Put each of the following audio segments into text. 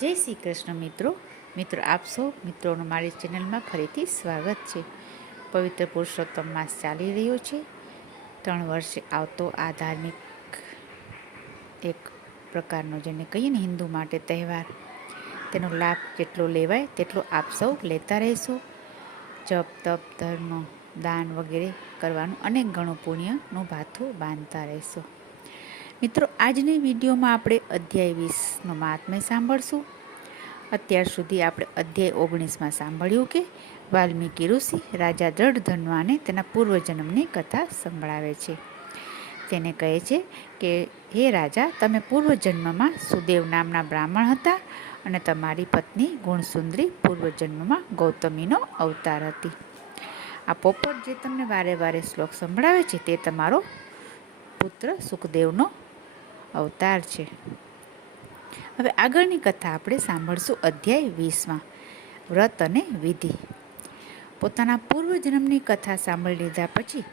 જય શ્રી કૃષ્ણ મિત્રો આપ સૌ મિત્રોનું મારી ચેનલમાં ફરીથી સ્વાગત છે। પવિત્ર પુરુષોત્તમ માસ ચાલી રહ્યો છે। 3 વર્ષે આવતો આ ધાર્મિક એક પ્રકારનો જેને કહીએ ને હિન્દુ માટે તહેવાર, તેનો લાભ જેટલો લેવાય તેટલો આપ સૌ લેતા રહેશો। જપ તપ ધર્મ દાન વગેરે કરવાનું અનેક ગણું પુણ્યનું ભાથું બાંધતા રહેશો। મિત્રો, આજની વિડીયોમાં આપણે અધ્યાય 20નો મહાત્મ્ય સાંભળશું। અત્યાર સુધી આપણે અધ્યાય 19માં સાંભળ્યું કે વાલ્મીકી ઋષિ રાજા દ્રઢધન્વાને તેના પૂર્વજન્મની કથા સંભળાવે છે। તેને કહે છે કે હે રાજા, તમે પૂર્વજન્મમાં સુદેવ નામના બ્રાહ્મણ હતા અને તમારી પત્ની ગુણસુંદરી પૂર્વજન્મમાં ગૌતમીનો અવતાર હતી। આ પોપટ જે તમને વારે વારે શ્લોક સંભળાવે છે તે તમારો પુત્ર સુખદેવનો અવતાર છે। હવે આગળની કથા આપણે સાંભળશું અધ્યાય 20માં, વ્રત અને વિધિ। પોતાના પૂર્વજન્મની કથા સાંભળી લીધા પછી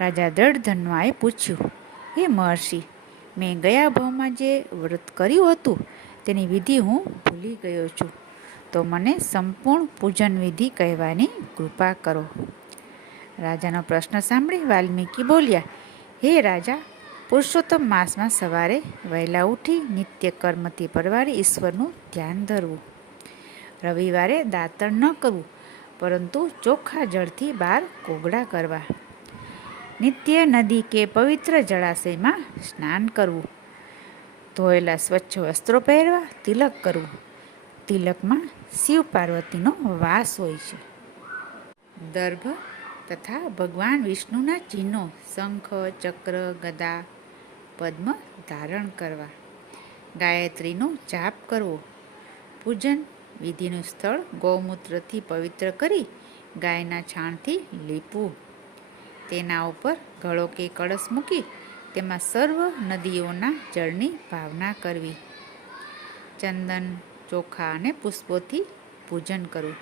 રાજા દ્રઢધન્વાએ પૂછ્યું, હે મહર્ષિ, મેં ગયા ભાવમાં જે વ્રત કર્યું હતું તેની વિધિ હું ભૂલી ગયો છું, તો મને સંપૂર્ણ પૂજન વિધિ કહેવાની કૃપા કરો। રાજાનો પ્રશ્ન સાંભળી વાલ્મીકી બોલ્યા, હે રાજા, પુરુષોત્તમ માસમાં સવારે વહેલા ઉઠી નિત્ય કર્મથી પરવારી ઈશ્વરનું ધ્યાન ધરવું, રવિવારે દાંતણ ન કરવું પરંતુ ચોખ્ખા જળથી 12 કોગળા કરવા, નિત્ય નદી કે પવિત્ર જળાશયમાં સ્નાન કરવું, ધોયેલા સ્વચ્છ વસ્ત્રો પહેરવા, તિલક કરવું, તિલકમાં શિવ પાર્વતીનો વાસ હોય છે, દર્ભ તથા ભગવાન વિષ્ણુના ચિહ્નો શંખ ચક્ર ગદા પદ્મ ધારણ કરવા, ગાયત્રીનો જાપ કરવો, પૂજન વિધિનું સ્થળ ગૌમૂત્રથી પવિત્ર કરી ગાયના છાણથી લીપવું, તેના ઉપર ઘડો કે કળશ મૂકી તેમાં સર્વ નદીઓના જળની ભાવના કરવી, ચંદન ચોખા અને પુષ્પોથી પૂજન કરવું,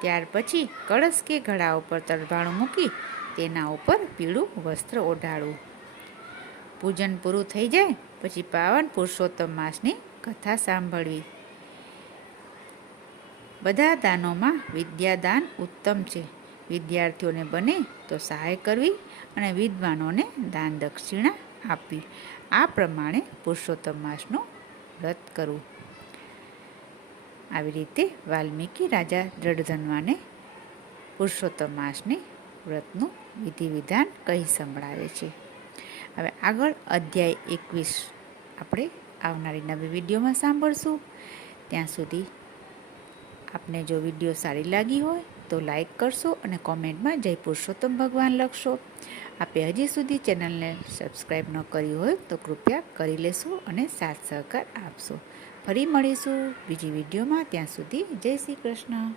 ત્યાર પછી કળશ કે ઘડા ઉપર તરભાણું મૂકી તેના ઉપર પીળું વસ્ત્ર ઓઢાડવું। પૂજન પૂરું થઈ જાય પછી પાવન પુરુષોત્તમ માસની કથા સાંભળવી। બધા દાનોમાં વિદ્યાદાન ઉત્તમ છે। વિદ્યાર્થીઓને બને તો સહાય કરવી અને વિદ્વાનોને દાન દક્ષિણા આપવી। આ પ્રમાણે પુરુષોત્તમ માસનું વ્રત કરવું। આવી રીતે વાલ્મીકી રાજા દ્રઢધન્વાને પુરુષોત્તમ માસની વ્રતનું વિધિ વિધાન કહી સંભળાવે છે। હવે આગળ અધ્યાય 21 આપણે આવનારી નવી વિડીયોમાં સાંભળશું। ત્યાં સુધી આપને જો વિડીયો સારી લાગી હોય તો લાઈક કરશો અને કોમેન્ટમાં જય પુરુષોત્તમ ભગવાન લખશો। આપે હજી સુધી ચેનલને સબસ્ક્રાઈબ ન કરી હોય તો કૃપયા કરી લેશો અને સાથ સહકાર આપશો। ફરી મળીશું બીજી વિડીયોમાં, ત્યાં સુધી જય શ્રી કૃષ્ણ।